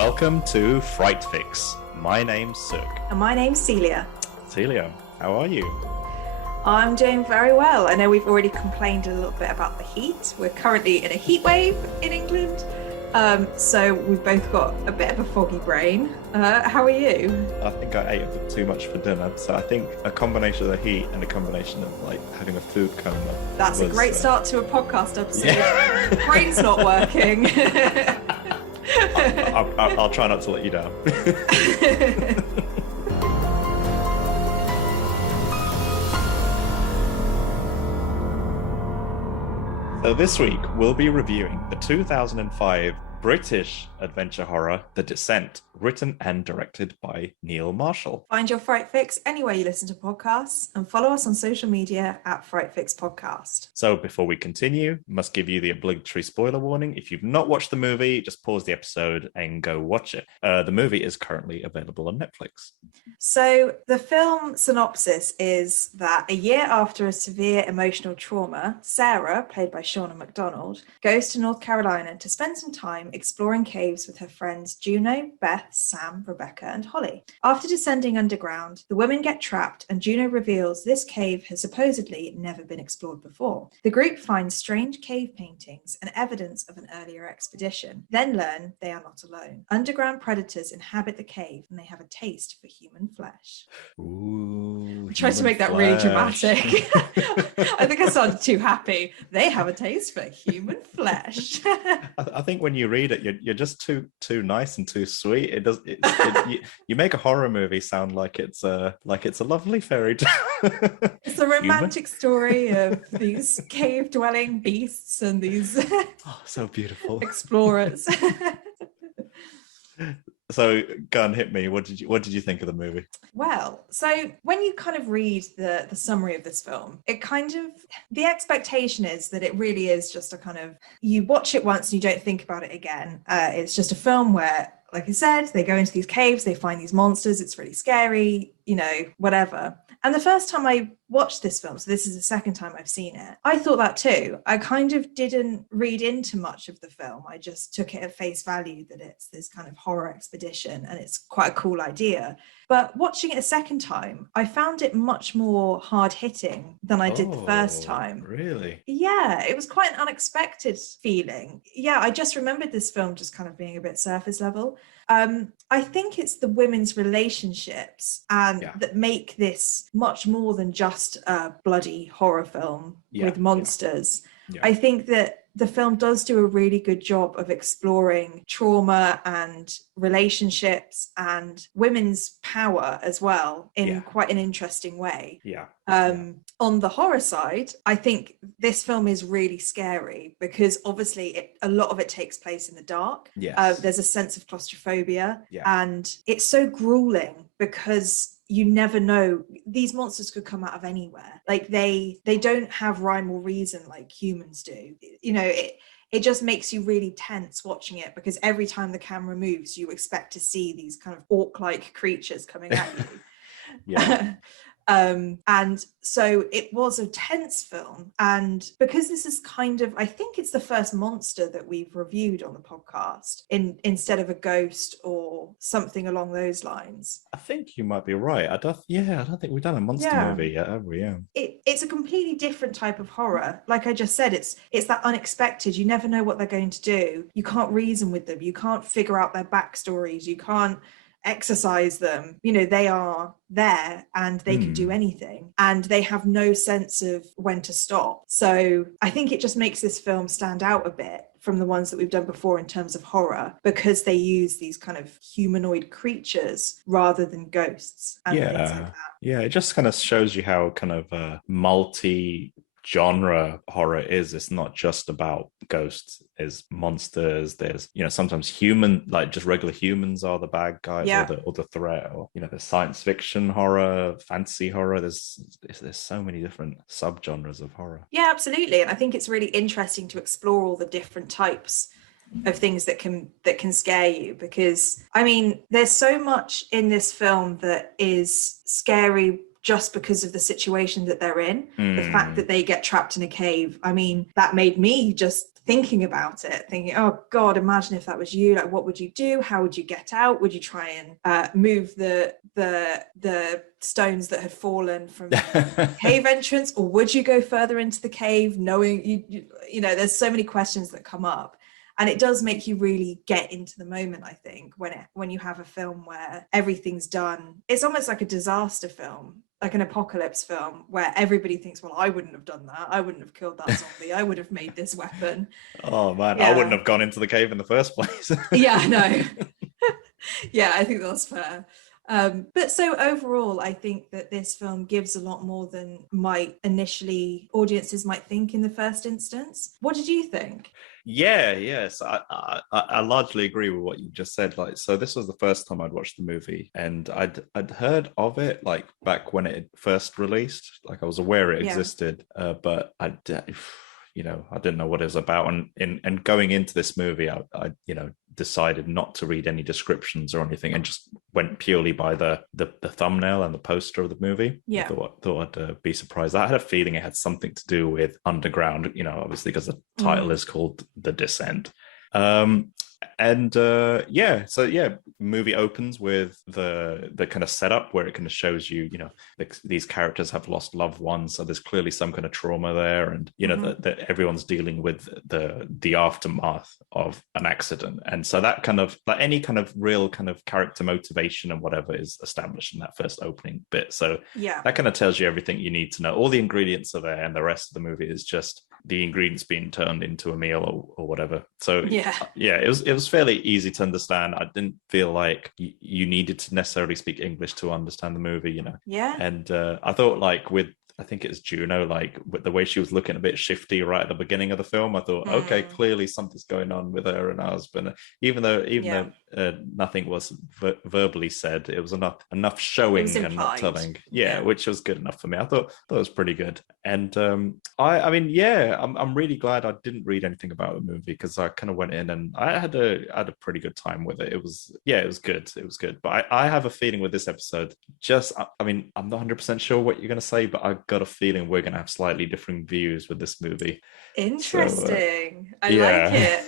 Welcome to Fright Fix. My name's Suk. And my name's Celia. Celia, how are you? I'm doing very well. I know we've already complained a little bit about the heat. We're currently in a heat wave in England. So we've both got a bit of a foggy brain. How are you? I think I ate a bit too much for dinner, so I think a combination of the heat and a combination of like having a food coma. That's a great start to a podcast episode. Yeah. Brain's not working. I'll try not to let you down. So this week we'll be reviewing the 2005 British adventure horror, The Descent, written and directed by Neil Marshall. Find your Fright Fix anywhere you listen to podcasts and follow us on social media at Fright Fix Podcast. So before we continue, must give you the obligatory spoiler warning. If you've not watched the movie, just pause the episode and go watch it. The movie is currently available on Netflix. So the film synopsis is that a year after a severe emotional trauma, Sarah, played by Shauna McDonald, goes to North Carolina to spend some time exploring caves with her friends Juno, Beth, Sam, Rebecca, and Holly. After descending underground, the women get trapped and Juno reveals this cave has supposedly never been explored before. The group finds strange cave paintings and evidence of an earlier expedition, then learn they are not alone. Underground predators inhabit the cave and they have a taste for human flesh. Ooh, I tried to make that really dramatic. I think I sounded too happy. They have a taste for human flesh. I think when you read it, you're just too nice and too sweet. You make a horror movie sound like it's a lovely fairy tale. It's a romantic story of these cave dwelling beasts and these so beautiful explorers. So, Gun, hit me. What did you think of the movie? Well, so when you kind of read the summary of this film, it kind of, the expectation is that it really is just a kind of, you watch it once and you don't think about it again. It's just a film where, like I said, they go into these caves, they find these monsters, it's really scary, whatever. And the first time I watched this film, so this is the second time I've seen it, I thought that too. I kind of didn't read into much of the film. I just took it at face value that it's this kind of horror expedition and it's quite a cool idea. But watching it a second time, I found it much more hard-hitting than I did the first time. Really? Yeah, it was quite an unexpected feeling. Yeah, I just remembered this film just kind of being a bit surface level. I think it's the women's relationships that make this much more than just a bloody horror film with monsters. Yeah. I think that the film does do a really good job of exploring trauma and relationships and women's power as well in quite an interesting way. On the horror side, I think this film is really scary because obviously a lot of it takes place in the dark. There's a sense of claustrophobia and it's so grueling because you never know, these monsters could come out of anywhere. Like they don't have rhyme or reason like humans do. It just makes you really tense watching it because every time the camera moves, you expect to see these kind of orc-like creatures coming at you. And so it was a tense film, and because this is kind of, I think it's the first monster that we've reviewed on the podcast instead of a ghost or something along those lines. I think you might be right. I don't think we've done a monster movie yet, have we? It's a completely different type of horror. Like I just said, it's that unexpected. You never know what they're going to do. You can't reason with them. You can't figure out their backstories. You can't exercise them. They are there and they can do anything and they have no sense of when to stop. So I think it just makes this film stand out a bit from the ones that we've done before in terms of horror because they use these kind of humanoid creatures rather than ghosts and things like that. Yeah, it just kind of shows you how kind of multi-genre horror is. It's not just about ghosts. There's monsters. There's sometimes human, like just regular humans are the bad guys or the threat. Or there's science fiction horror, fantasy horror. There's so many different subgenres of horror. Yeah, absolutely. And I think it's really interesting to explore all the different types of things that can scare you because there's so much in this film that is scary just because of the situation that they're in. The fact that they get trapped in a cave, that made me just thinking about it, thinking, oh God, imagine if that was you, like what would you do? How would you get out? Would you try and move the stones that had fallen from the cave entrance, or would you go further into the cave, knowing you know, there's so many questions that come up. And it does make you really get into the moment, I think, when you have a film where everything's done. It's almost like a disaster film, like an apocalypse film, where everybody thinks, well, I wouldn't have done that. I wouldn't have killed that zombie. I would have made this weapon. Oh, man, I wouldn't have gone into the cave in the first place. Yeah, no. Yeah, I think that's fair. But so overall, I think that this film gives a lot more than audiences might think in the first instance. What did you think? Yes, I largely agree with what you just said. Like, so this was the first time I'd watched the movie, and I'd heard of it like back when it first released. Like, I was aware it existed, but I didn't know what it was about. And going into this movie, I decided not to read any descriptions or anything, and just went purely by the thumbnail and the poster of the movie. I thought I'd be surprised. I had a feeling it had something to do with underground, obviously because the title is called The Descent. Movie opens with the kind of setup where it kind of shows you, these characters have lost loved ones, so there's clearly some kind of trauma there, and that everyone's dealing with the aftermath of an accident, and so that kind of, like, any kind of real kind of character motivation and whatever is established in that first opening bit. So that kind of tells you everything you need to know. All the ingredients are there, and the rest of the movie is just the ingredients being turned into a meal or whatever. So it was fairly easy to understand. I didn't feel like you needed to necessarily speak English to understand the movie, and I thought, like, I think it's Juno, like, with the way she was looking a bit shifty right at the beginning of the film, I thought, okay, clearly something's going on with her and her husband. Even though nothing was verbally said, it was enough showing and not telling. Which was good enough for me. I thought that was pretty good. And I'm really glad I didn't read anything about the movie, because I kind of went in and I had a pretty good time with it. It was good. It was good. But I have a feeling with this episode, I'm not 100% sure what you're going to say, but I got a feeling we're going to have slightly different views with this movie. Interesting. I like it.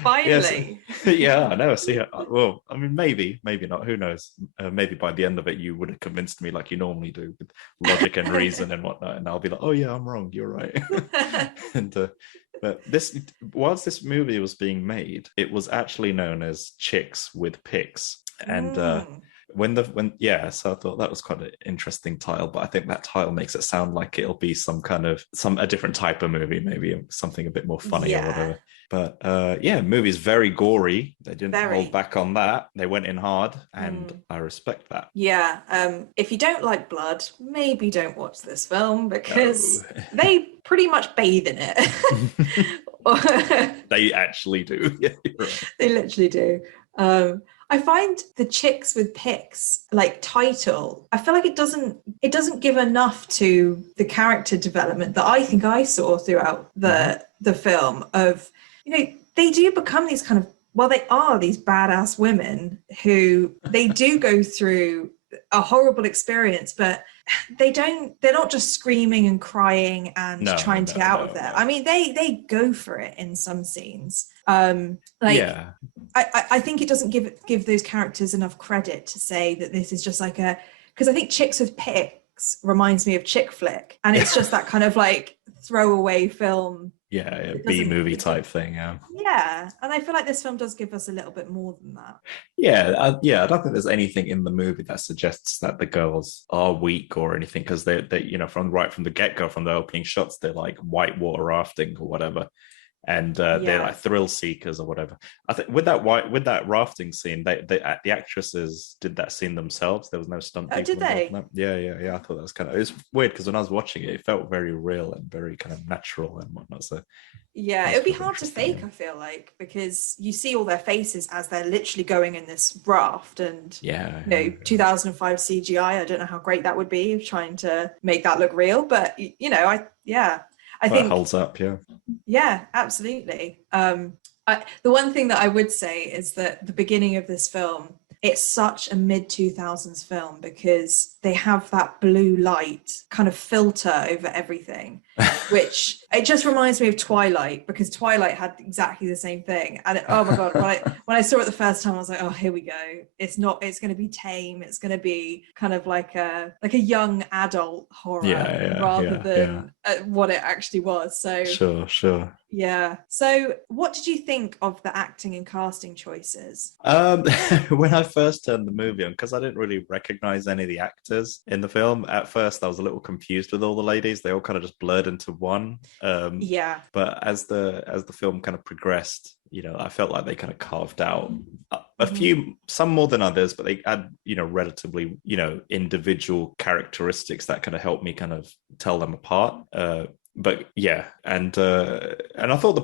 Finally. I know. See, well, maybe not. Who knows? Maybe by the end of it, you would have convinced me, like you normally do, with logic and reason and whatnot, and I'll be like, oh yeah, I'm wrong. You're right. But whilst this movie was being made, it was actually known as Chicks with Picks, and so I thought that was quite an interesting title, but I think that title makes it sound like it'll be a different type of movie, maybe something a bit more funny or whatever. But the movie's very gory. They didn't hold back on that. They went in hard, and I respect that. Yeah. If you don't like blood, maybe don't watch this film, because they pretty much bathe in it. They actually do. Yeah, you're right. They literally do. I find the Chicks with Picks, like, title, I feel like it doesn't give enough to the character development that I think I saw throughout the film of, they do become these kind of, well, they are these badass women who they do go through a horrible experience, but they're not just screaming and crying and trying to get out of there. I mean, they go for it in some scenes. I think it doesn't give those characters enough credit to say that this is just like because I think Chicks with Picks reminds me of chick flick, and it's just that kind of like throwaway film. B movie type thing. And I feel like this film does give us a little bit more than that. I don't think there's anything in the movie that suggests that the girls are weak or anything, because they from the get-go, from the opening shots, they're like whitewater rafting or whatever, and they're like thrill seekers or whatever. I think with that rafting scene, the actresses did that scene themselves. There was no stunt people. Did they? I thought that was kind of, it's weird, because when I was watching it felt very real and very kind of natural and whatnot. So it would be hard to fake, I feel like, because you see all their faces as they're literally going in this raft, and 2005 CGI, I don't know how great that would be, trying to make that look real, but I think it holds up. Yeah, absolutely. The one thing that I would say is that the beginning of this film, it's such a mid-2000s film, because they have that blue light kind of filter over everything. which it just reminds me of Twilight, because Twilight had exactly the same thing. And oh my God, when I saw it the first time, I was like, oh, here we go. It's going to be tame. It's going to be kind of like a young adult horror rather than what it actually was. So sure. Yeah. So what did you think of the acting and casting choices? When I first turned the movie on, because I didn't really recognize any of the actors in the film, at first I was a little confused with all the ladies. They all kind of just blurred into one. But as the film kind of progressed, I felt like they kind of carved out a few, some more than others, but they had, relatively, individual characteristics that kind of helped me kind of tell them apart. But yeah, and I thought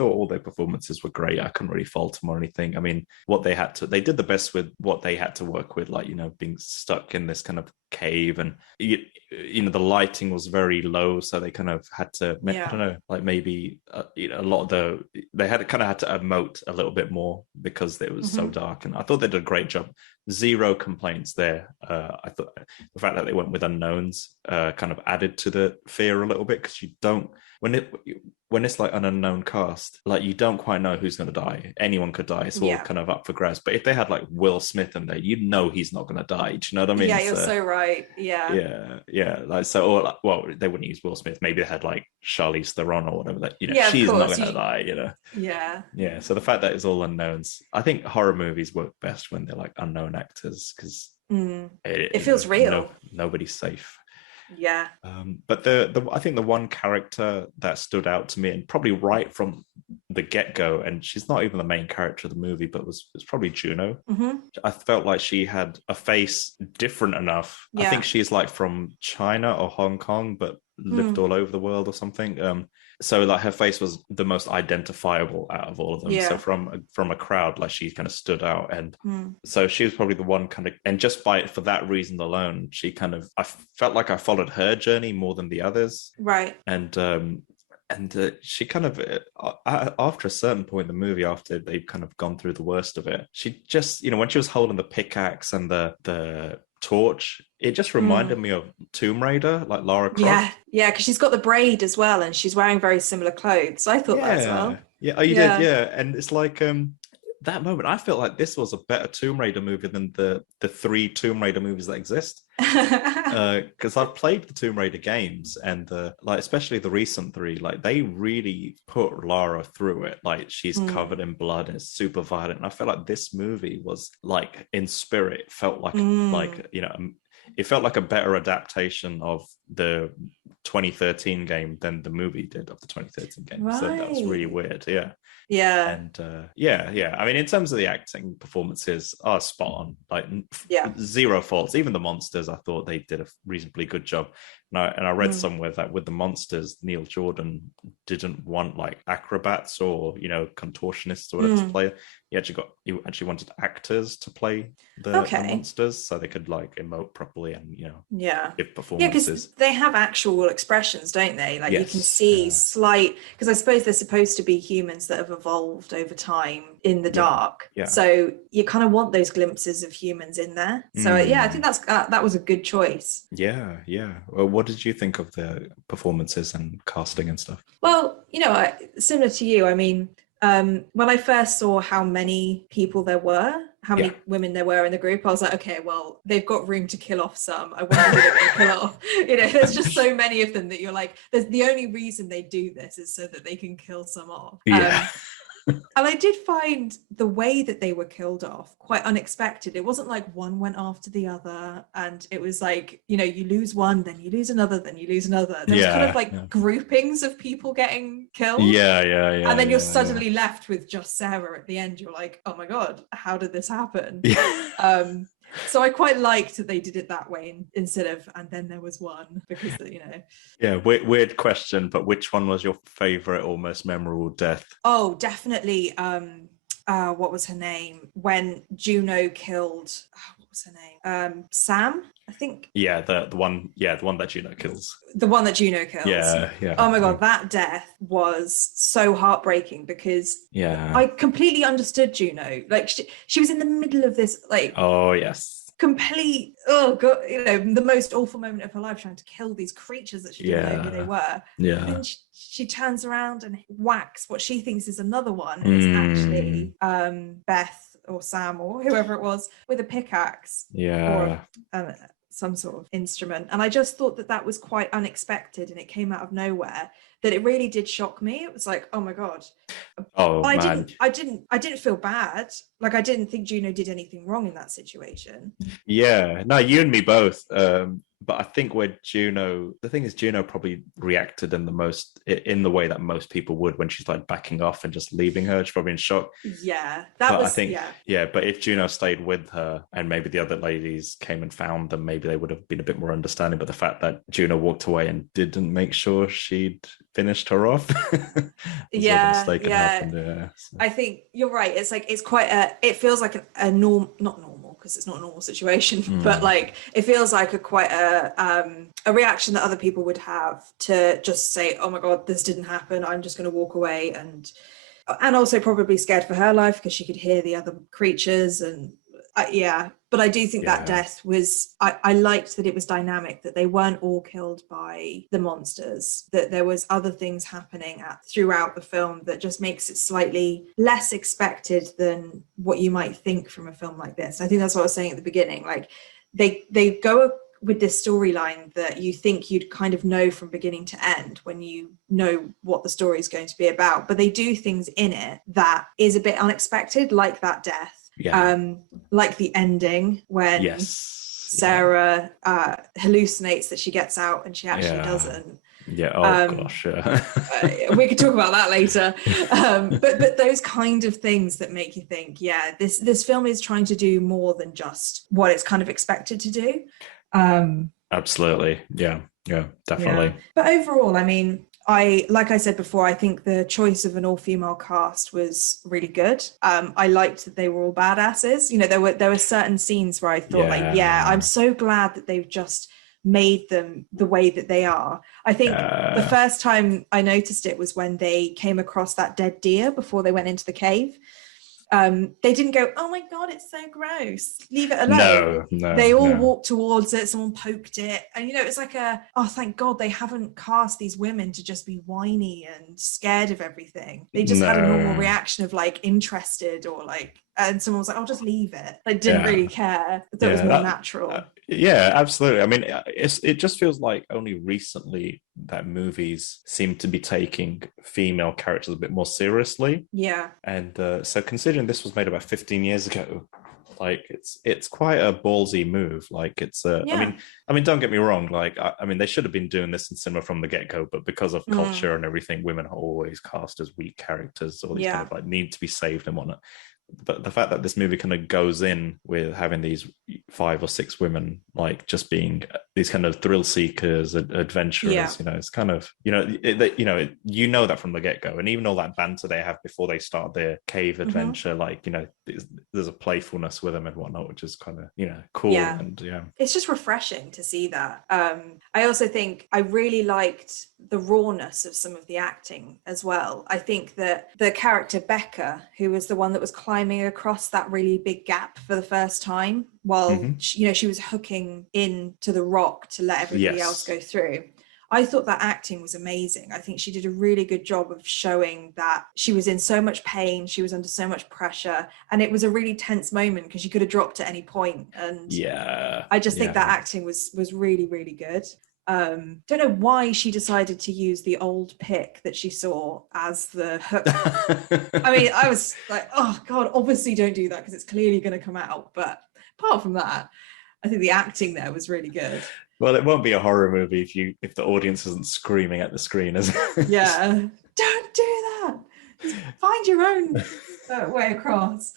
all their performances were great. I couldn't really fault them or anything. I mean, they did the best with what they had to work with, like, being stuck in this kind of cave, and the lighting was very low, so they kind of had to, I don't know, like maybe a lot of they had to emote a little bit more because it was so dark, and I thought they did a great job. Zero complaints there. I thought the fact that they went with unknowns kind of added to the fear a little bit, because you don't, when it's like an unknown cast, like, you don't quite know who's going to die. Anyone could die. It's all kind of up for grabs. But if they had like Will Smith in there, he's not going to die. Do you know what I mean? Yeah, you're so right. Yeah. Like, so, or like, well, they wouldn't use Will Smith. Maybe they had like Charlize Theron or whatever. That she's not going to die. Yeah. So the fact that it's all unknowns, I think horror movies work best when they're like unknown actors, because it feels real. Nobody's safe. Yeah. But I think the one character that stood out to me, and probably right from the get-go, and she's not even the main character of the movie, but was probably Juno. I felt like she had a face different enough. I think she's like from China or Hong Kong, but lived all over the world or something. So like her face was the most identifiable out of all of them. So from a crowd, like, she kind of stood out, and so she was probably the one kind of, and just for that reason alone, she kind of, I felt like I followed her journey more than the others. Right. And she kind of, after a certain point in the movie, after they've kind of gone through the worst of it, she just, when she was holding the pickaxe and the torch, it just reminded me of Tomb Raider, like Lara Croft. Yeah, because she's got the braid as well, and she's wearing very similar clothes. I thought that as well. Yeah, you did, yeah. And it's like, that moment, I felt like this was a better Tomb Raider movie than the 3 Tomb Raider movies that exist. Because I've played the Tomb Raider games, and like, especially the recent 3, like, they really put Lara through it. Like, she's covered in blood and it's super violent. And I felt like this movie was, like, in spirit, felt like it felt like a better adaptation of the 2013 game than the movie did of the 2013 game. Right. So that was really weird. Yeah. And I mean, in terms of the acting performances, are spot on. Like, zero faults. Even the monsters, I thought they did a reasonably good job. And I read somewhere that with the monsters, Neil Jordan didn't want like acrobats or contortionists or whatever to play. He actually wanted actors to play the monsters, so they could like emote properly and give performances. Yeah, because they have actual expressions, don't they? Like, you can see slight, because I suppose they're supposed to be humans that have evolved over time in the dark. Yeah. So you kind of want those glimpses of humans in there. So I think that was a good choice. Yeah. Well, what did you think of the performances and casting and stuff? Well, similar to you, I mean, when I first saw how many people there were, how many women there were in the group, I was like, okay, well, they've got room to kill off some. I wonder who they're going to kill off. There's just so many of them that you're like, there's the only reason they do this is so that they can kill some off. And I did find the way that they were killed off quite unexpected. It wasn't like one went after the other, and it was like, you lose one, then you lose another, then you lose another. There's kind of like groupings of people getting killed. Yeah. And then you're suddenly left with just Sarah at the end. You're like, oh my God, how did this happen? So I quite liked that they did it that way instead of, and then there was one, because, Yeah, weird question, but which one was your favorite or most memorable death? Oh, definitely. What was her name? When Juno killed, what was her name? Sam, I think. Yeah, the one that Juno kills. The one that Juno kills. Yeah. Oh my God, that death was so heartbreaking, because I completely understood Juno. Like, she was in the middle of this, like. Oh yes. complete, oh god, the most awful moment of her life, trying to kill these creatures that she didn't know who they were. Then she turns around and whacks what she thinks is another one, and it's actually Beth or Sam or whoever it was with a pickaxe or some sort of instrument. And I just thought that was quite unexpected, and it came out of nowhere, that it really did shock me. It was like, oh my god. I didn't feel bad. Like, I didn't think Juno did anything wrong in that situation. Yeah, no, you and me both. But I think the thing is, Juno probably reacted in the way that most people would when she's like backing off and just leaving her. She's probably in shock. Yeah, I think, but if Juno stayed with her and maybe the other ladies came and found them, maybe they would have been a bit more understanding. But the fact that Juno walked away and didn't make sure she'd finished her off, happened. So. I think you're right. It's like, it's quite it feels like a not normal, because it's not a normal situation, but like it feels like quite a reaction that other people would have, to just say, oh my god, this didn't happen, I'm just going to walk away, and also probably scared for her life because she could hear the other creatures. And but I do think that death was, I liked that it was dynamic, that they weren't all killed by the monsters, that there was other things happening throughout the film that just makes it slightly less expected than what you might think from a film like this. I think that's what I was saying at the beginning. Like, they go with this storyline that you think you'd kind of know from beginning to end when you know what the story is going to be about, but they do things in it that is a bit unexpected, like that death. Like the ending when Sarah Hallucinates that she gets out and she actually doesn't. Gosh. We could talk about that later. But those kind of things that make you think, this film is trying to do more than just what it's kind of expected to do. Absolutely. Yeah, definitely. But overall, I mean, like I said before, I think the choice of an all-female cast was really good. I liked that they were all badasses. There were certain scenes where I thought, I'm so glad that they've just made them the way that they are. I think the first time I noticed it was when they came across that dead deer before they went into the cave. They didn't go, oh my god, it's so gross, leave it alone. No, they all walked towards it, someone poked it, and it's like thank god they haven't cast these women to just be whiny and scared of everything. They just had a normal reaction of like interested, or like, and someone was like, I'll just leave it. They didn't really care. That was more natural. Absolutely. I mean, it just feels like only recently that movies seem to be taking female characters a bit more seriously. And so considering this was made about 15 years ago, like it's quite a ballsy move. Like I mean, don't get me wrong. Like, I mean, they should have been doing this in cinema from the get-go, but because of culture and everything, women are always cast as weak characters, or these kind of like need to be saved and whatnot. But the fact that this movie kind of goes in with having these 5 or 6 women like just being these kind of thrill seekers, adventurers, it's kind of, that from the get-go, and even all that banter they have before they start their cave adventure, like, there's a playfulness with them and whatnot, which is kind of, cool. And it's just refreshing to see that. I also think I really liked the rawness of some of the acting as well. I think that the character Becca, who was the one that was climbing across that really big gap for the first time, while she was hooking into the rock to let everybody else go through. I thought that acting was amazing. I think she did a really good job of showing that she was in so much pain, she was under so much pressure, and it was a really tense moment because she could have dropped at any point. And I just think that acting was really, really good. Don't know why she decided to use the old pic that she saw as the hook. I mean, I was like, oh god, obviously don't do that because it's clearly going to come out. But apart from that, I think the acting there was really good. Well, it won't be a horror movie if the audience isn't screaming at the screen, is it? Don't do that. Just find your own way across.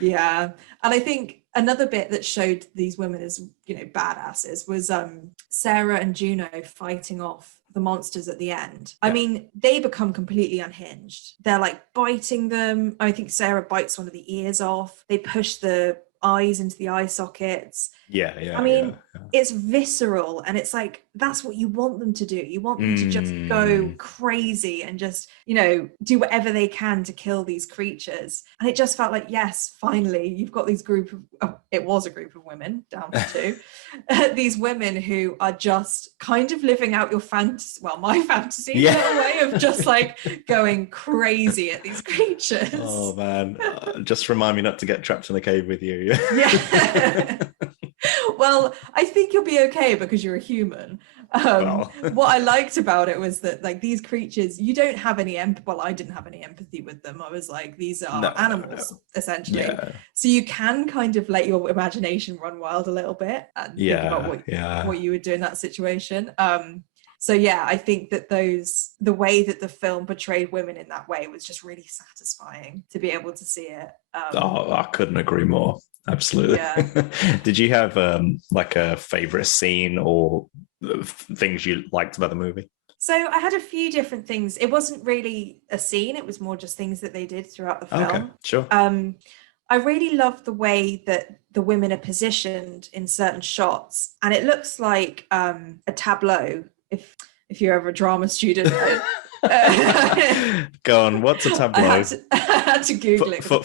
And I think another bit that showed these women as badasses was Sarah and Juno fighting off the monsters at the end. I mean, they become completely unhinged. They're like biting them. I think Sarah bites one of the ears off. They push the eyes into the eye sockets. I mean, it's visceral, and it's like, that's what you want them to do. You want them to just go crazy and just, you know, do whatever they can to kill these creatures. And it just felt like, yes, finally you've got these group of, it was a group of women, down to two, these women who are just kind of living out your fantasy, well, my fantasy, in a way of just like going crazy at these creatures. Oh man, just remind me not to get trapped in the cave with you. Yeah. Well, I think you'll be okay because you're a human. What I liked about it was that, like, these creatures, you don't have any empathy. Well, I didn't have any empathy with them. I was like, these are animals, essentially. Yeah. So you can kind of let your imagination run wild a little bit and think about what you would do in that situation. So yeah, I think that the way that the film portrayed women in that way was just really satisfying to be able to see it. I couldn't agree more. Absolutely. Yeah. Did you have like a favorite scene or things you liked about the movie? So I had a few different things. It wasn't really a scene. It was more just things that they did throughout the film. Okay, sure. I really love the way that the women are positioned in certain shots, and it looks like a tableau. If you're ever a drama student. Go on, what's a tableau? I had to Google it. For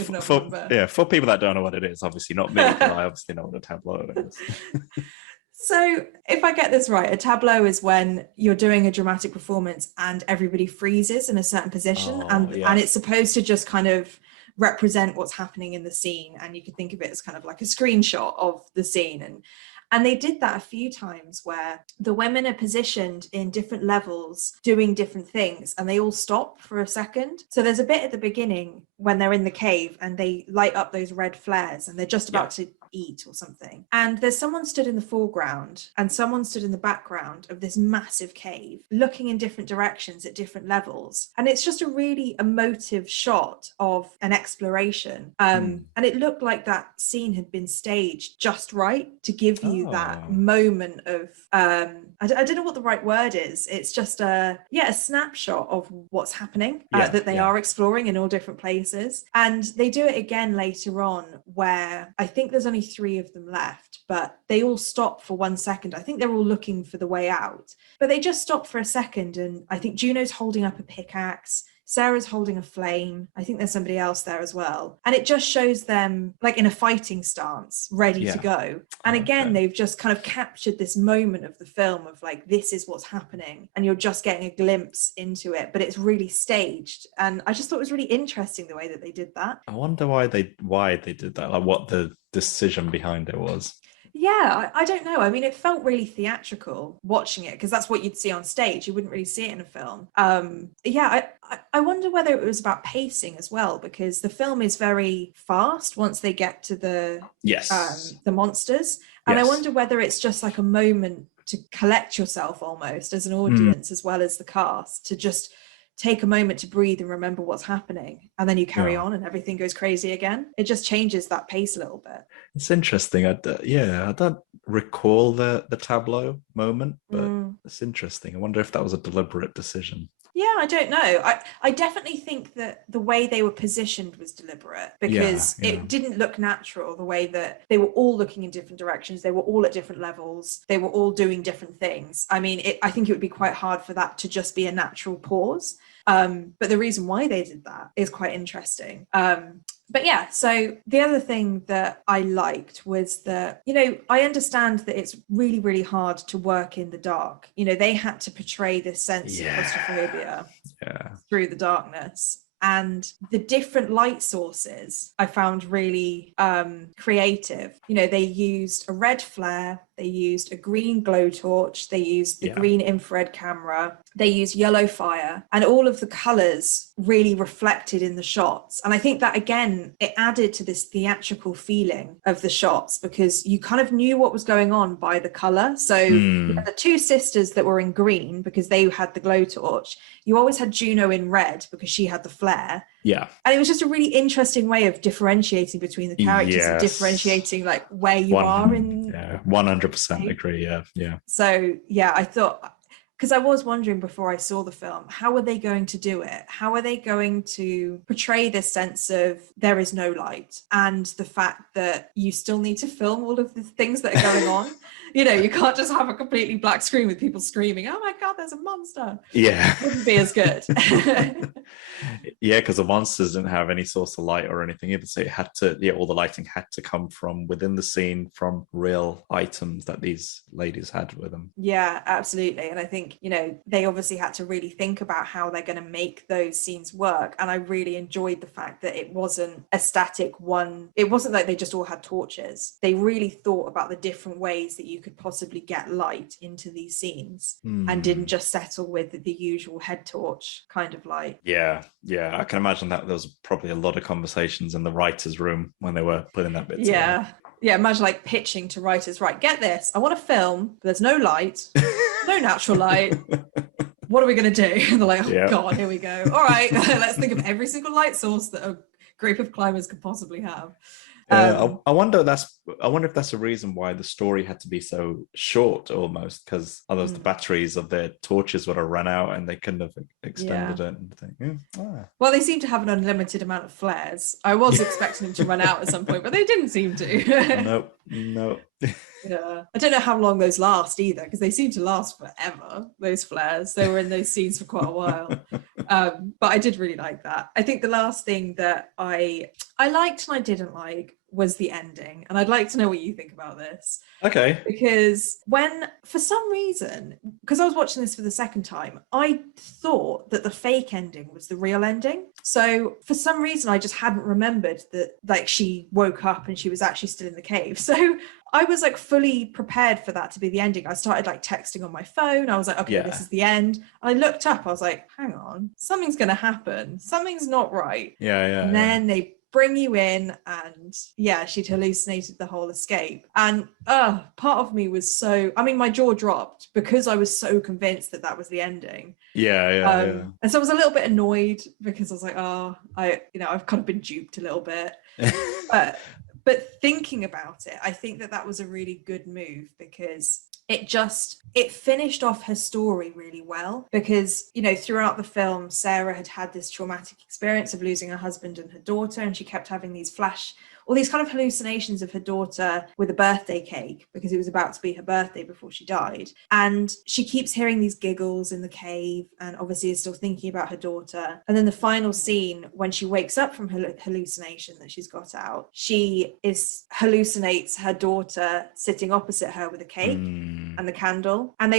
people that don't know what it is, obviously not me, but I obviously know what a tableau is. So if I get this right, a tableau is when you're doing a dramatic performance and everybody freezes in a certain position, and it's supposed to just kind of represent what's happening in the scene, and you can think of it as kind of like a screenshot of the scene. And they did that a few times where the women are positioned in different levels doing different things, and they all stop for a second. So there's a bit at the beginning when they're in the cave and they light up those red flares and they're just about to eat or something. And there's someone stood in the foreground and someone stood in the background of this massive cave, looking in different directions at different levels. And it's just a really emotive shot of an exploration. And it looked like that scene had been staged just right to give you that moment of, I don't know what the right word is. It's just a snapshot of what's happening that they are exploring in all different places. And they do it again later on, where I think there's only 3 of them left, but they all stop for 1 second. I think they're all looking for the way out, but they just stop for a second. And I think Juno's holding up a pickaxe. Sarah's holding a flame. I think there's somebody else there as well. And it just shows them like in a fighting stance, ready to go. And again, they've just kind of captured this moment of the film of like, this is what's happening. And you're just getting a glimpse into it, but it's really staged. And I just thought it was really interesting the way that they did that. I wonder why they did that, like what the decision behind it was. Yeah, I don't know. I mean, it felt really theatrical watching it because that's what you'd see on stage. You wouldn't really see it in a film. I wonder whether it was about pacing as well, because the film is very fast once they get to the monsters. And I wonder whether it's just like a moment to collect yourself almost as an audience as well as the cast, to just take a moment to breathe and remember what's happening, and then you carry on and everything goes crazy again. It just changes that pace a little bit. It's interesting. I don't recall the tableau moment, but it's interesting. I wonder if that was a deliberate decision. Yeah, I don't know. I definitely think that the way they were positioned was deliberate, because it didn't look natural, the way that they were all looking in different directions. They were all at different levels. They were all doing different things. I mean, I think it would be quite hard for that to just be a natural pause. But the reason why they did that is quite interesting. But yeah, so the other thing that I liked was that, you know, I understand that it's really, really hard to work in the dark. You know, they had to portray this sense of claustrophobia through the darkness. And the different light sources I found really creative. You know, they used a red flare, they used a green blowtorch, they used the green infrared camera, they used yellow fire, and all of the colors really reflected in the shots. And I think that, again, it added to this theatrical feeling of the shots, because you kind of knew what was going on by the color. So you had the 2 sisters that were in green because they had the blowtorch. You always had Juno in red because she had the flare. Yeah. And it was just a really interesting way of differentiating between the characters and differentiating like where you are in. Yeah, 100% agree. Yeah. So yeah, I thought, because I was wondering before I saw the film, how are they going to do it? How are they going to portray this sense of there is no light, and the fact that you still need to film all of the things that are going on? You can't just have a completely black screen with people screaming, oh my God, there's a monster. Yeah. It wouldn't be as good. Yeah, because the monsters didn't have any source of light or anything either. So it had to, all the lighting had to come from within the scene, from real items that these ladies had with them. Yeah, absolutely. And I think, they obviously had to really think about how they're going to make those scenes work. And I really enjoyed the fact that it wasn't a static one. It wasn't like they just all had torches. They really thought about the different ways that you could possibly get light into these scenes and didn't just settle with the usual head torch kind of light. Yeah. I can imagine that there was probably a lot of conversations in the writer's room when they were putting that bit together. Yeah, imagine like pitching to writers, right, get this, I want a film, but there's no light, no natural light. What are we going to do? And they're like, oh God, here we go. All right, let's think of every single light source that a group of climbers could possibly have. I wonder if that's a reason why the story had to be so short, almost, because otherwise the batteries of their torches would have run out and they couldn't have extended it. And think, Well, they seem to have an unlimited amount of flares. I was expecting them to run out at some point, but they didn't seem to. Nope. Yeah, I don't know how long those last either, because they seem to last forever, those flares. They were in those scenes for quite a while. But I did really like that. I think the last thing that I liked and I didn't like was the ending, and I'd like to know what you think about this. Okay. Because for some reason, because I was watching this for the second time, I thought that the fake ending was the real ending. So for some reason, I just hadn't remembered that, like, she woke up and she was actually still in the cave. So I was like fully prepared for that to be the ending. I started like texting on my phone. I was like, okay, this is the end. And I looked up, I was like, hang on, something's going to happen. Something's not right. Yeah. And then they bring you in, and she'd hallucinated the whole escape. And part of me was my jaw dropped because I was so convinced that was the ending. And so I was a little bit annoyed because I was like, I've kind of been duped a little bit. But thinking about it, I think that was a really good move, because it finished off her story really well, because throughout the film, Sarah had this traumatic experience of losing her husband and her daughter, and she kept having these kind of hallucinations of her daughter with a birthday cake, because it was about to be her birthday before she died. And she keeps hearing these giggles in the cave, and obviously is still thinking about her daughter. And then the final scene, when she wakes up from her hallucination that she's got out, she hallucinates her daughter sitting opposite her with a cake and the candle. And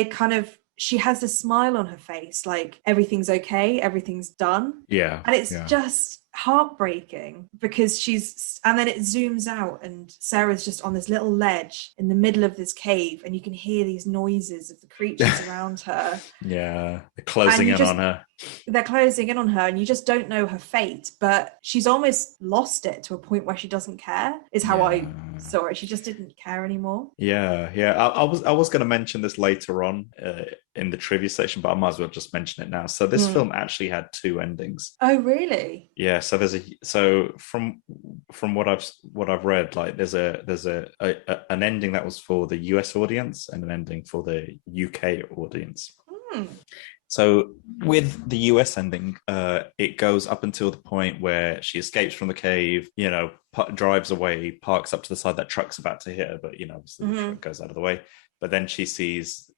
she has this smile on her face, like everything's okay, everything's done. Yeah. And it's just heartbreaking, because and then it zooms out and Sarah's just on this little ledge in the middle of this cave, and you can hear these noises of the creatures around her. Yeah, they're closing in on her. They're closing in on her, and you just don't know her fate, but she's almost lost it to a point where she doesn't care, is how I saw it. She just didn't care anymore. I was going to mention this later on in the trivia section, but I might as well just mention it now. So this film actually had two endings. Oh, really? Yeah. So from what I've read, like there's an ending that was for the US audience and an ending for the UK audience. So with the US ending, it goes up until the point where she escapes from the cave, drives away, parks up to the side, that truck's about to hit her, but obviously the truck goes out of the way. But then she sees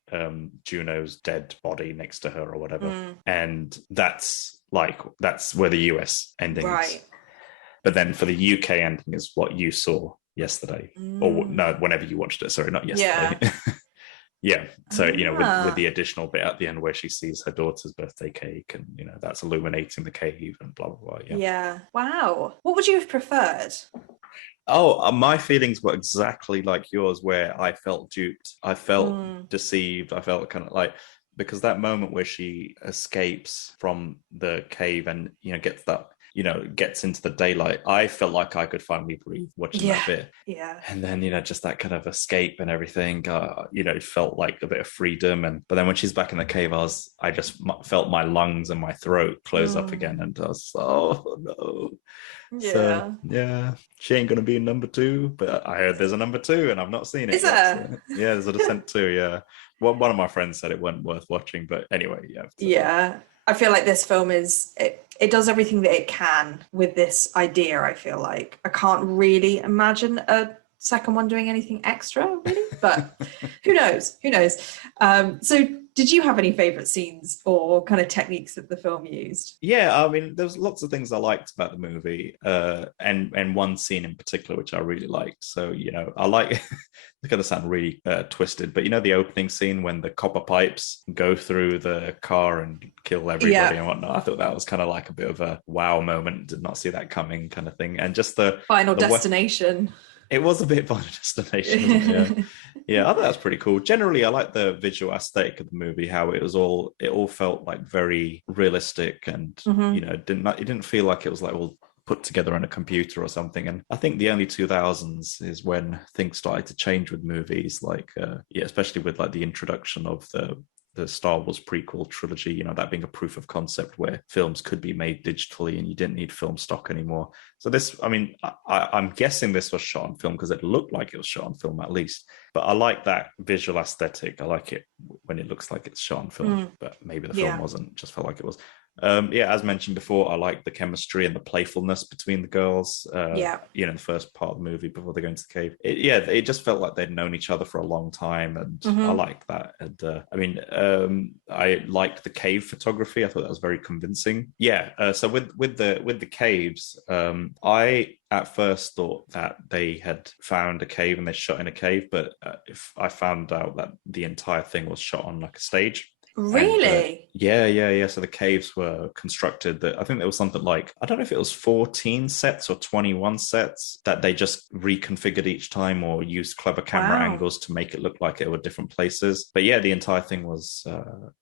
Juno's dead body next to her or whatever, and that's where the US ending is. But then for the UK ending is what you saw yesterday, or no, whenever you watched it. Sorry, not yesterday. So with the additional bit at the end where she sees her daughter's birthday cake, and that's illuminating the cave and blah blah blah. Wow. What would you have preferred? My feelings were exactly like yours, where I felt duped, I felt deceived, I felt kind of like, because that moment where she escapes from the cave and gets into the daylight, I felt like I could finally breathe watching that bit. And then just that kind of escape and everything, felt like a bit of freedom. But then when she's back in the cave, I just felt my lungs and my throat close up again, and I was, oh no. So she ain't gonna be in number 2, but I heard there's a number 2 and I've not seen it. Is there? So, there's a Descent 2. One of my friends said it wasn't worth watching, but anyway, I feel like this film it does everything that it can with this idea. I feel like I can't really imagine a second one doing anything extra, really, but who knows? So did you have any favorite scenes or kind of techniques that the film used? Yeah, I mean, there's lots of things I liked about the movie, and one scene in particular which I really liked. So, I like it's going to sound really twisted, but the opening scene when the copper pipes go through the car and kill everybody and whatnot. I thought that was kind of like a bit of a wow moment. Did not see that coming, kind of thing. And just the Final Destination. It was a bit Final Destination, wasn't it? Yeah, I thought that's pretty cool. Generally, I like the visual aesthetic of the movie, how it all felt like very realistic, and it didn't feel like it was like put together on a computer or something. And I think the early 2000s is when things started to change with movies, like especially with like the introduction of the Star Wars prequel trilogy, that being a proof of concept where films could be made digitally and you didn't need film stock anymore. So this, I mean, I'm guessing this was shot on film because it looked like it was shot on film at least. But I like that visual aesthetic. I like it when it looks like it's shot on film, but maybe the film wasn't, just felt like it was. As mentioned before, I like the chemistry and the playfulness between the girls. In the first part of the movie before they go into the cave. It just felt like they'd known each other for a long time, and I liked that. And I liked the cave photography. I thought that was very convincing. So with the caves, I at first thought that they had found a cave and they shot in a cave, but if I found out that the entire thing was shot on like a stage. Really? And, so the caves were constructed that I think there was something like, I don't know if it was 14 sets or 21 sets that they just reconfigured each time or used clever camera angles to make it look like it were different places. But the entire thing was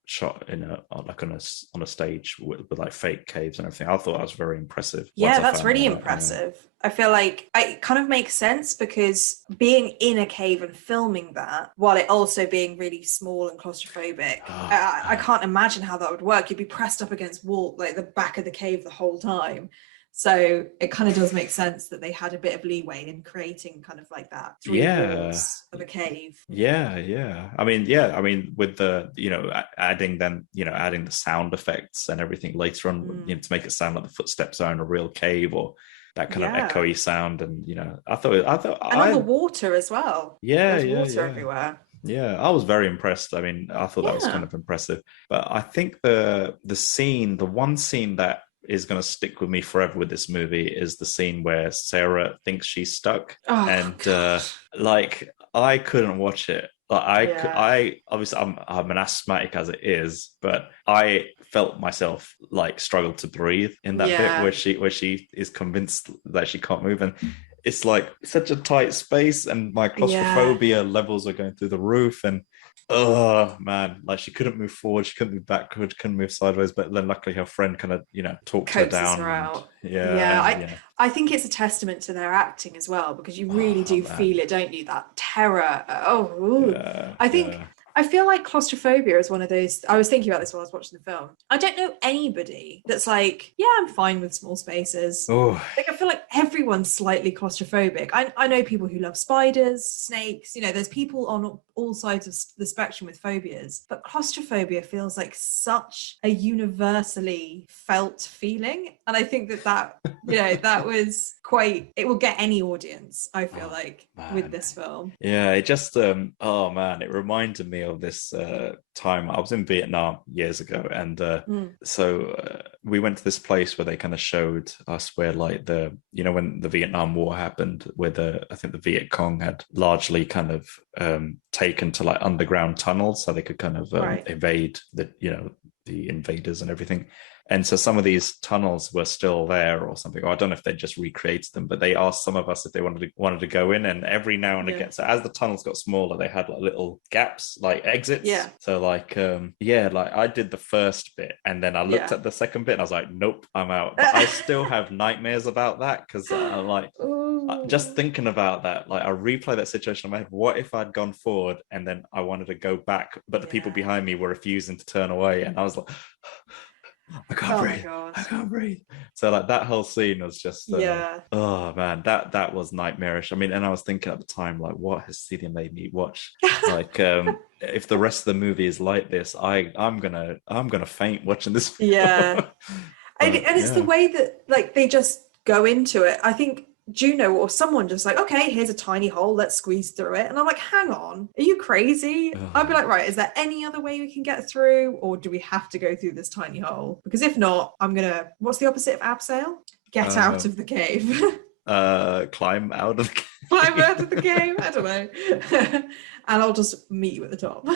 shot on a stage with like fake caves and everything. I thought that was very impressive. Yeah, that's really impressive. I feel like it kind of makes sense because being in a cave and filming that while it also being really small and claustrophobic, I can't imagine how that would work. You'd be pressed up against the back of the cave the whole time. So it kind of does make sense that they had a bit of leeway in creating kind of like that three walls of a cave. Yeah. I mean, with the, adding the sound effects and everything later on, to make it sound like the footsteps are in a real cave or that kind of echoey sound. And, I thought and on the water as well. There's water everywhere. Yeah, I was very impressed. I mean, I thought that was kind of impressive. But I think the one scene that is going to stick with me forever with this movie is the scene where Sarah thinks she's stuck. I couldn't watch it. I obviously I'm an asthmatic as it is, but I felt myself like struggle to breathe in that bit where she is convinced that she can't move, and it's like such a tight space, and my claustrophobia levels are going through the roof, and oh man, like she couldn't move forward, she couldn't move backwards, couldn't move sideways, but then luckily her friend kind of talked her down. Her out. I think it's a testament to their acting as well, because you really do feel it, don't you, that terror. I feel like claustrophobia is one of those. I was thinking about this while I was watching the film. I don't know anybody that's like, I'm fine with small spaces. Like, I feel like everyone's slightly claustrophobic. I know people who love spiders, snakes. There's people on all sides of the spectrum with phobias, but claustrophobia feels like such a universally felt feeling, and I think that that was quite. It will get any audience. I feel with this film. Yeah, it just it reminded me of this time I was in Vietnam years ago, and so we went to this place where they kind of showed us where like when the Vietnam War happened, where I think the Viet Cong had largely kind of taken to like underground tunnels so they could kind of evade the invaders and everything. And so some of these tunnels were still there or something. Or I don't know if they just recreated them, but they asked some of us if they wanted to go in. And every now and again, so as the tunnels got smaller, they had like little gaps, like exits. Yeah. So like, like I did the first bit, and then I looked at the second bit, and I was like, nope, I'm out. But I still have nightmares about that, because I'm like, just thinking about that, like I replay that situation in my head. What if I'd gone forward and then I wanted to go back, but the people behind me were refusing to turn away, and I was like, I can't breathe. So like that whole scene was just oh man, that was nightmarish. I mean, and I was thinking at the time, like, what has Celia made me watch? Like if the rest of the movie is like this, I'm gonna faint watching this film. And it's the way that like they just go into it. I think Juno or someone just like, okay, here's a tiny hole, let's squeeze through it. And I'm like, hang on, are you crazy? I'd be like, right, is there any other way we can get through, or do we have to go through this tiny hole? Because if not, what's the opposite of abseil? Get out of the cave. Climb out of the cave. Climb out of the cave, I don't know. And I'll just meet you at the top.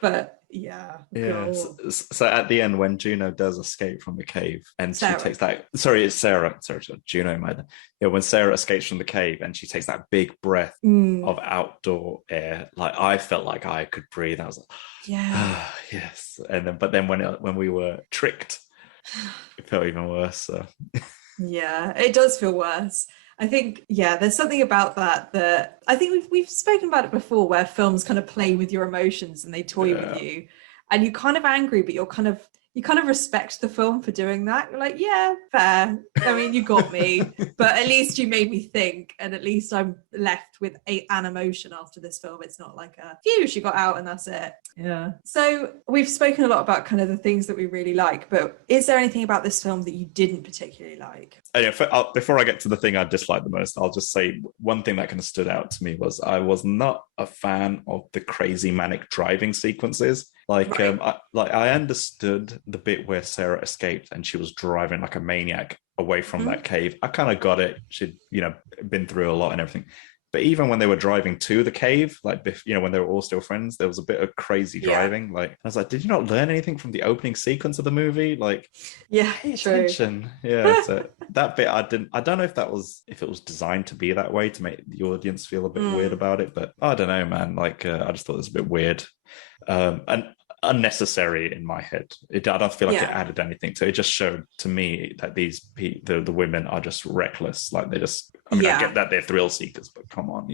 But yeah. Cool. So at the end, when Juno does escape from the cave, and Sarah. she takes that, sorry, it's Sarah. Sorry, Juno might. Yeah, when Sarah escapes from the cave and she takes that big breath of outdoor air, like I felt like I could breathe. I was like, yes. And then, but then when we were tricked, it felt even worse. So. Yeah, it does feel worse. I think, there's something about that I think we've spoken about it before, where films kind of play with your emotions and they toy with you, and you're kind of angry, but you kind of respect the film for doing that. You're like, yeah, fair. I mean, you got me, but at least you made me think, and at least I'm left with an emotion after this film. It's not like phew, she got out and that's it. Yeah. So we've spoken a lot about kind of the things that we really like, but is there anything about this film that you didn't particularly like? Before I get to the thing I disliked the most, I'll just say one thing that kind of stood out to me was I was not a fan of the crazy manic driving sequences. Like, right. I understood the bit where Sarah escaped and she was driving like a maniac away from that cave. I kind of got it. She'd, been through a lot and everything. But even when they were driving to the cave, like, when they were all still friends, there was a bit of crazy driving. Like, I was like, did you not learn anything from the opening sequence of the movie? Like, pay attention. Yeah, so that bit I don't know if it was designed to be that way to make the audience feel a bit weird about it, but I don't know, man. Like, I just thought it was a bit weird. And unnecessary in my head. I don't feel like it added anything to it. It just showed to me that the women are just reckless. Like, they just, I get that they're thrill seekers, but come on,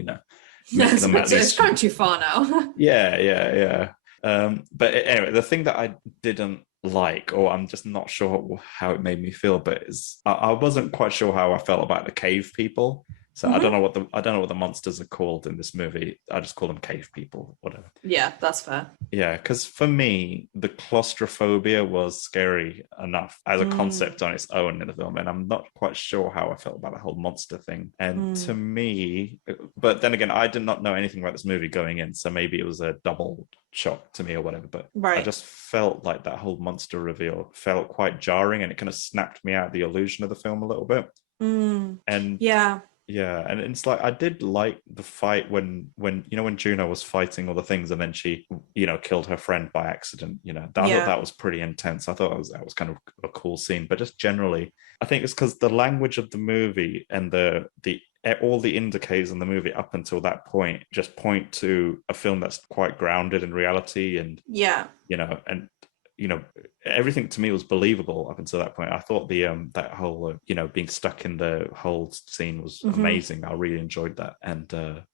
it's going too far now. Yeah. But anyway, the thing that I didn't like, or I'm just not sure how it made me feel, but I wasn't quite sure how I felt about the cave people. So I don't know what the monsters are called in this movie. I just call them cave people, whatever. Yeah, that's fair. Yeah, because for me, the claustrophobia was scary enough as a concept on its own in the film, and I'm not quite sure how I felt about the whole monster thing. And to me, but then again, I did not know anything about this movie going in, so maybe it was a double shock to me or whatever. But I just felt like that whole monster reveal felt quite jarring, and it kind of snapped me out of the illusion of the film a little bit. And yeah, and it's like I did like the fight when Juno was fighting all the things and then she killed her friend by accident. I thought that was pretty intense. I thought that was kind of a cool scene. But just generally, I think it's because the language of the movie and the all the indicators in the movie up until that point just point to a film that's quite grounded in reality, and everything to me was believable up until that point. I thought the that whole being stuck in the whole scene was amazing. I really enjoyed that. And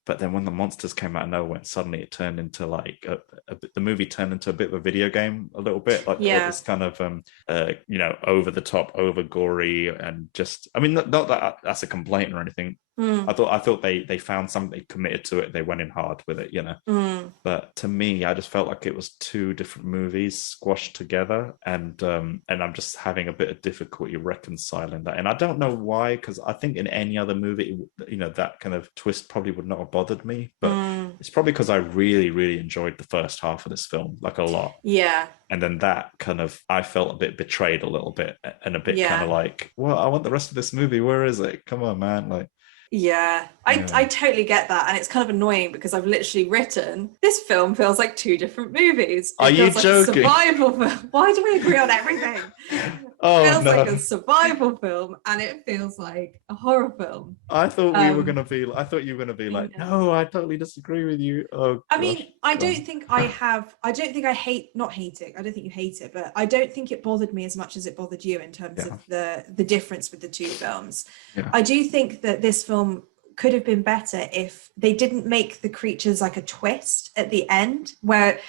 but then when the monsters came out of nowhere, suddenly it turned into like the movie turned into a bit of a video game, a little bit like this kind of over the top, over gory, and just not that that's a complaint or anything. I thought they found something, they committed to it, they went in hard with it, But to me, I just felt like it was two different movies squashed together, and I'm just having a bit of difficulty reconciling that. And I don't know why, because I think in any other movie, that kind of twist probably would not have bothered me. But it's probably because I really, really enjoyed the first half of this film, like a lot. Yeah. And then that kind of, I felt a bit betrayed a little bit, and a bit kind of like, well, I want the rest of this movie. Where is it? Come on, man. Like, I totally get that, and it's kind of annoying because I've literally written this film feels like two different movies. Are you joking? Like a survival film. Why do we agree on everything? It feels like a survival film, and it feels like a horror film. I thought you were gonna be like, no, I totally disagree with you. Oh, I mean, I don't think you hate it, but I don't think it bothered me as much as it bothered you in terms of the difference with the two films. I do think that this film could have been better if they didn't make the creatures like a twist at the end, where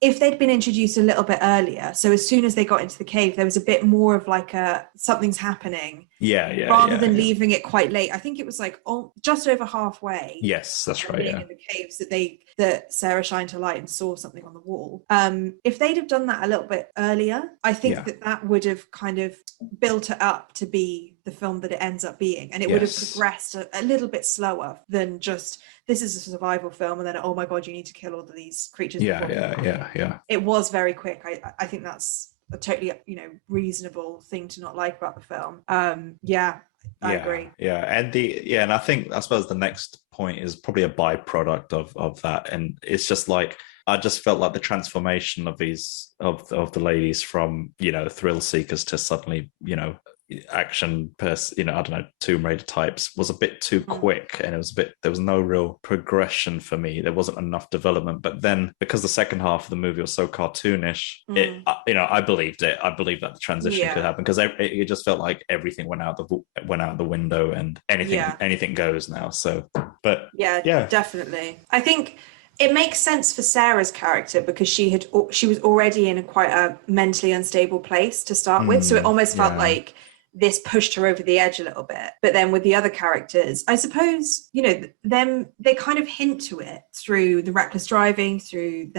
if they'd been introduced a little bit earlier, so as soon as they got into the cave, there was a bit more of like something's happening. Rather than leaving it quite late. I think it was like just over halfway. Yes, that's right. In the caves that they that Sarah shined her light and saw something on the wall. If they'd have done that a little bit earlier, I think that would have kind of built it up to be the film that it ends up being, and it would have progressed a little bit slower than just, this is a survival film, and then, oh my god, you need to kill all of these creatures. It was very quick. I think that's a totally, you know, reasonable thing to not like about the film. I agree. And I suppose the next point is probably a byproduct of that, and it's just like, I just felt like the transformation of these of the ladies from, you know, thrill seekers to suddenly, you know, action you know, I don't know, Tomb Raider types was a bit too quick, and there was no real progression for me. There wasn't enough development. But then, because the second half of the movie was so cartoonish, you know, I believed it. I believed that the transition could happen, because it just felt like everything went out the window, and anything goes now. So, but definitely. I think it makes sense for Sarah's character, because she was already in quite a mentally unstable place to start with, so it almost felt like this pushed her over the edge a little bit. But then with the other characters, I suppose, you know, they kind of hint to it through the reckless driving, through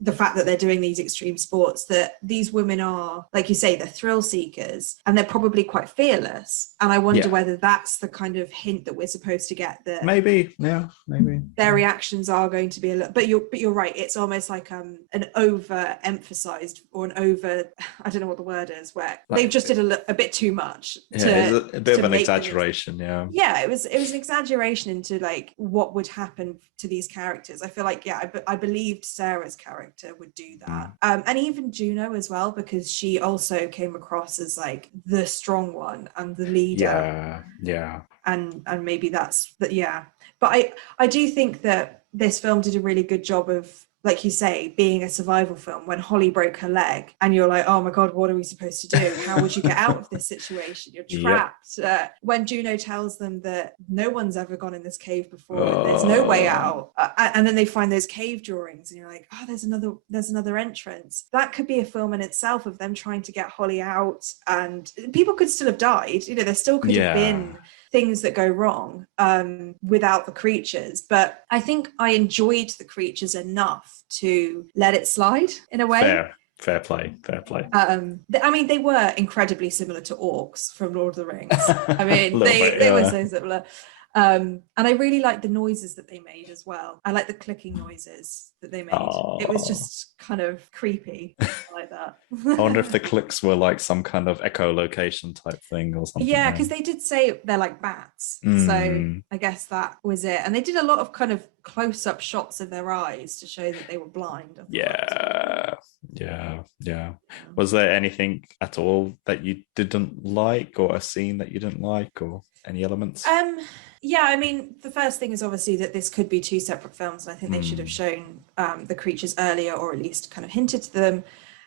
the fact that they're doing these extreme sports, that these women are, like you say, they're thrill seekers, and they're probably quite fearless. And I wonder whether that's the kind of hint that we're supposed to get, that maybe their reactions are going to be a little, but you're right, it's almost like an over emphasized, or I don't know what the word is, where they've just did a bit too much. It's a bit of an exaggeration. It was an exaggeration into like what would happen to these characters. I feel like I believed Sarah's character would do that, and even Juno as well, because she also came across as like the strong one and the leader. And maybe that's that. But I do think that this film did a really good job of, like you say, being a survival film. When Holly broke her leg, and you're like, oh my god, what are we supposed to do? How would you get out of this situation? You're trapped. When Juno tells them that no one's ever gone in this cave before, and there's no way out, and then they find those cave drawings, and you're like, oh, there's another entrance. That could be a film in itself, of them trying to get Holly out, and people could still have died. You know, there still could have been things that go wrong without the creatures. But I think I enjoyed the creatures enough to let it slide in a way. Fair play. I mean, they were incredibly similar to orcs from Lord of the Rings. I mean, they were so similar. And I really liked the noises that they made as well. I like the clicking noises that they made. It was just kind of creepy. I like that. I wonder if the clicks were like some kind of echolocation type thing or something. Yeah, because they did say they're like bats. So I guess that was it. And they did a lot of kind of close-up shots of their eyes to show that they were blind. Yeah. Was there anything at all that you didn't like, or a scene that you didn't like, or any elements? Yeah, I mean, the first thing is obviously that this could be two separate films, and I think they should have shown the creatures earlier, or at least kind of hinted to them.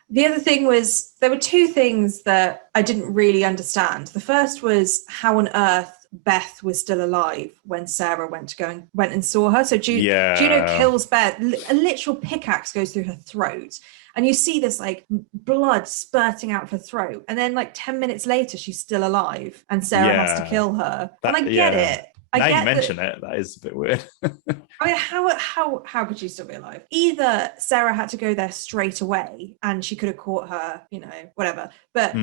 The other thing was, there were two things that I didn't really understand. The first was how on earth Beth was still alive when Sarah went and saw her. So Juno kills Beth. A literal pickaxe goes through her throat, and you see this like blood spurting out of her throat, and then like 10 minutes later she's still alive, and Sarah has to kill her. And I get it. Now you mention it, that is a bit weird. I mean, how could she still be alive? Either Sarah had to go there straight away, and she could have caught her, you know, whatever. But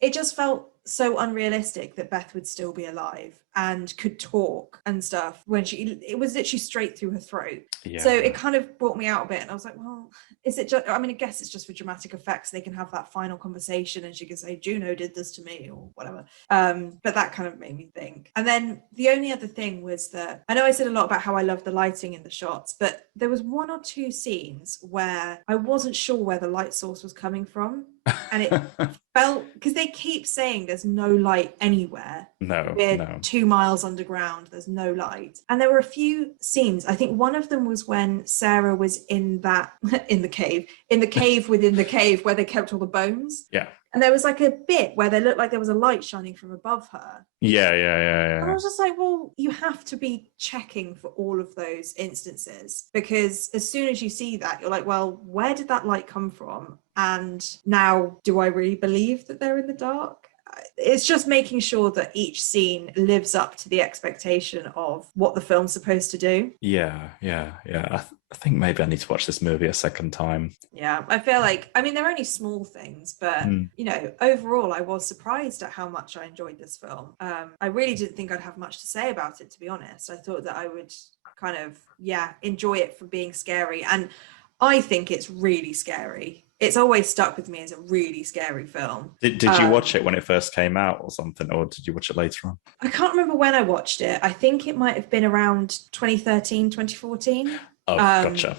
it just felt so unrealistic that Beth would still be alive and could talk and stuff when it was literally straight through her throat. So it kind of brought me out a bit, and I was like, well, is it just, I mean, I guess it's just for dramatic effects, they can have that final conversation and she can say, Juno did this to me, or whatever. But that kind of made me think. And then the only other thing was that, I know I said a lot about how I love the lighting in the shots, but there was one or two scenes where I wasn't sure where the light source was coming from. And it felt, because they keep saying there's no light anywhere. We're 2 miles underground, there's no light. And there were a few scenes, I think one of them was when Sarah was in the cave within the cave where they kept all the bones. And there was like a bit where they looked like there was a light shining from above her. And I was just like, well, you have to be checking for all of those instances, because as soon as you see that, you're like, well, where did that light come from? And now, do I really believe that they're in the dark? it's just making sure that each scene lives up to the expectation of what the film's supposed to do. Yeah. I think maybe I need to watch this movie a second time. Yeah, I feel like, I mean, they're only small things, but you know, overall, I was surprised at how much I enjoyed this film. I really didn't think I'd have much to say about it, to be honest. I thought that I would kind of, enjoy it for being scary. And I think it's really scary. It's always stuck with me as a really scary film. Did you watch it when it first came out or something, or did you watch it later on? I can't remember when I watched it. I think it might have been around 2013, 2014. Oh, gotcha.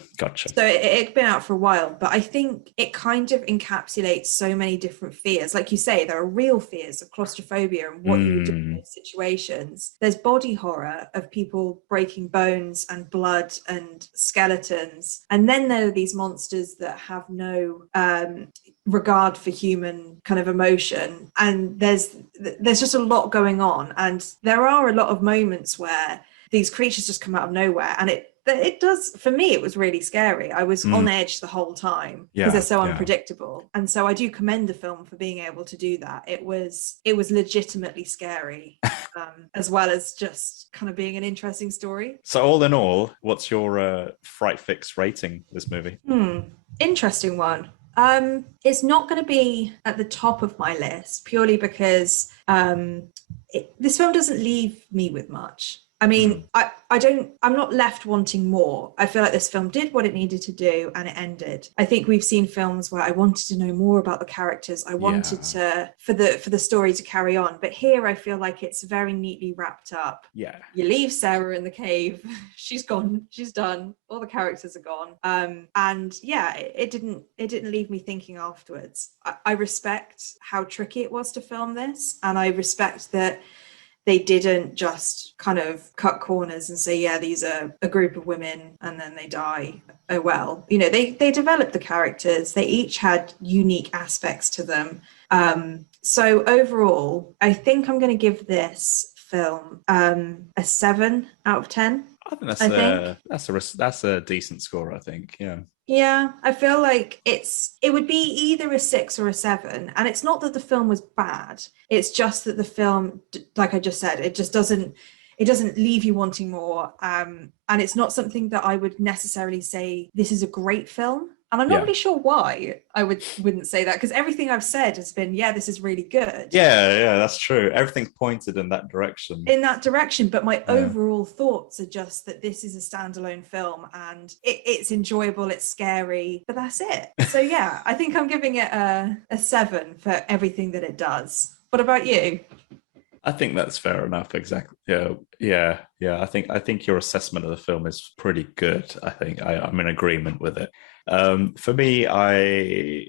So it'd been out for a while, but I think it kind of encapsulates so many different fears. Like you say, there are real fears of claustrophobia and what you would do in those situations. There's body horror of people breaking bones and blood and skeletons. And then there are these monsters that have no regard for human kind of emotion. And there's just a lot going on. And there are a lot of moments where these creatures just come out of nowhere, and it does, for me, it was really scary. I was on edge the whole time because they're so unpredictable. And so I do commend the film for being able to do that. It was legitimately scary, as well as just kind of being an interesting story. So all in all, what's your Fright Fix rating this movie? Interesting one. It's not going to be at the top of my list purely because this film doesn't leave me with much. I mean, I'm not left wanting more. I feel like this film did what it needed to do and it ended. I think we've seen films where I wanted to know more about the characters. I wanted for the story to carry on. But here I feel like it's very neatly wrapped up. Yeah. You leave Sarah in the cave. She's gone. She's done. All the characters are gone. And yeah, it didn't leave me thinking afterwards. I respect how tricky it was to film this. And I respect that they didn't just kind of cut corners and say, yeah, these are a group of women and then they die. Oh, well, you know, they developed the characters. They each had unique aspects to them. So overall, I think I'm going to give this film a 7 out of 10. I think that's a decent score, I think. Yeah, I feel like it would be either a 6 or a 7, and it's not that the film was bad. It's just that the film, like I just said, it doesn't leave you wanting more, and it's not something that I would necessarily say this is a great film. And I'm not really sure why I wouldn't say that, because everything I've said has been, this is really good. Yeah, that's true. Everything's pointed in that direction. But my overall thoughts are just that this is a standalone film and it's enjoyable, it's scary, but that's it. So yeah, I think I'm giving it a 7 for everything that it does. What about you? I think that's fair enough. Exactly. Yeah. I think your assessment of the film is pretty good. I think I'm in agreement with it. For me, I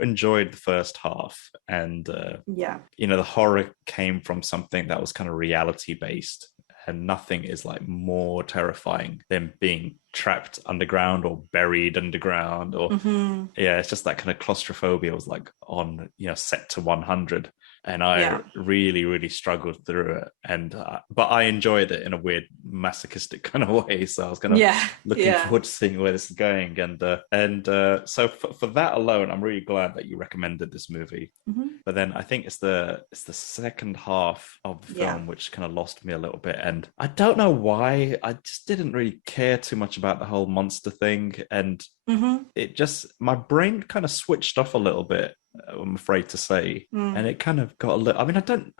enjoyed the first half, and the horror came from something that was kind of reality based, and nothing is like more terrifying than being trapped underground or buried underground, or it's just that kind of claustrophobia was like on set to 100. And I really, really struggled through it. And but I enjoyed it in a weird masochistic kind of way. So I was kind of looking forward to seeing where this is going. And so for that alone, I'm really glad that you recommended this movie. But then I think it's the second half of the film which kind of lost me a little bit. And I don't know why. I just didn't really care too much about the whole monster thing. And it just, my brain kind of switched off a little bit, I'm afraid to say. And it kind of got a little, I mean,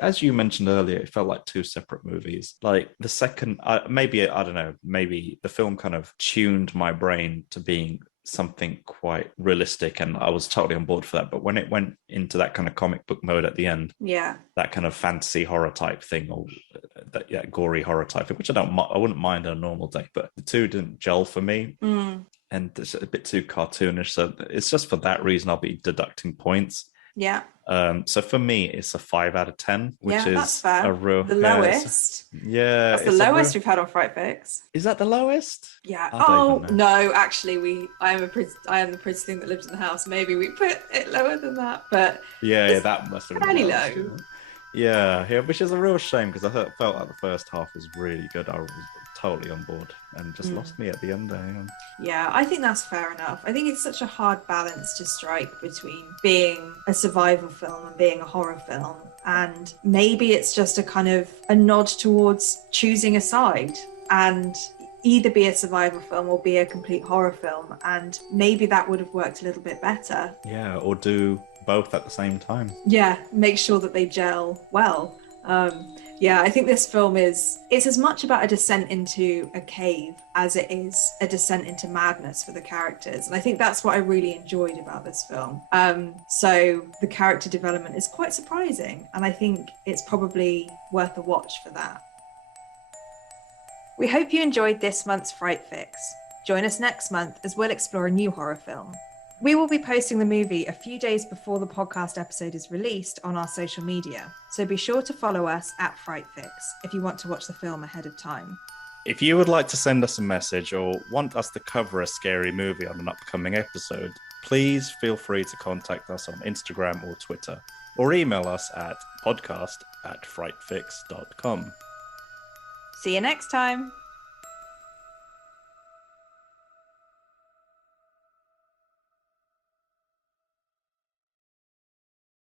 as you mentioned earlier, it felt like two separate movies. Like the second, maybe the film kind of tuned my brain to being something quite realistic, and I was totally on board for that. But when it went into that kind of comic book mode at the end, that kind of fantasy horror type thing, or that gory horror type thing, which I wouldn't mind on a normal day, but the two didn't gel for me. And it's a bit too cartoonish, so it's just for that reason I'll be deducting points. So for me, it's a 5 out of 10, which is a real the lowest. That's the lowest we've had on Fright Fix. Is that the lowest? Yeah. Oh no, actually, I am the pretty thing that lives in the house. Maybe we put it lower than that, but that must have been fairly low. Yeah, which is a real shame because I felt like the first half was really good. I was totally on board and just lost me at the end there. Yeah, I think that's fair enough. I think it's such a hard balance to strike between being a survival film and being a horror film. And maybe it's just a kind of a nod towards choosing a side and either be a survival film or be a complete horror film. And maybe that would have worked a little bit better. Yeah, or do both at the same time. Yeah, make sure that they gel well. Yeah, I think this film it's as much about a descent into a cave as it is a descent into madness for the characters. And I think that's what I really enjoyed about this film. So the character development is quite surprising. And I think it's probably worth a watch for that. We hope you enjoyed this month's Fright Fix. Join us next month as we'll explore a new horror film. We will be posting the movie a few days before the podcast episode is released on our social media, so be sure to follow us at Fright Fix if you want to watch the film ahead of time. If you would like to send us a message or want us to cover a scary movie on an upcoming episode, please feel free to contact us on Instagram or Twitter, or email us at podcast@frightfix.com. See you next time!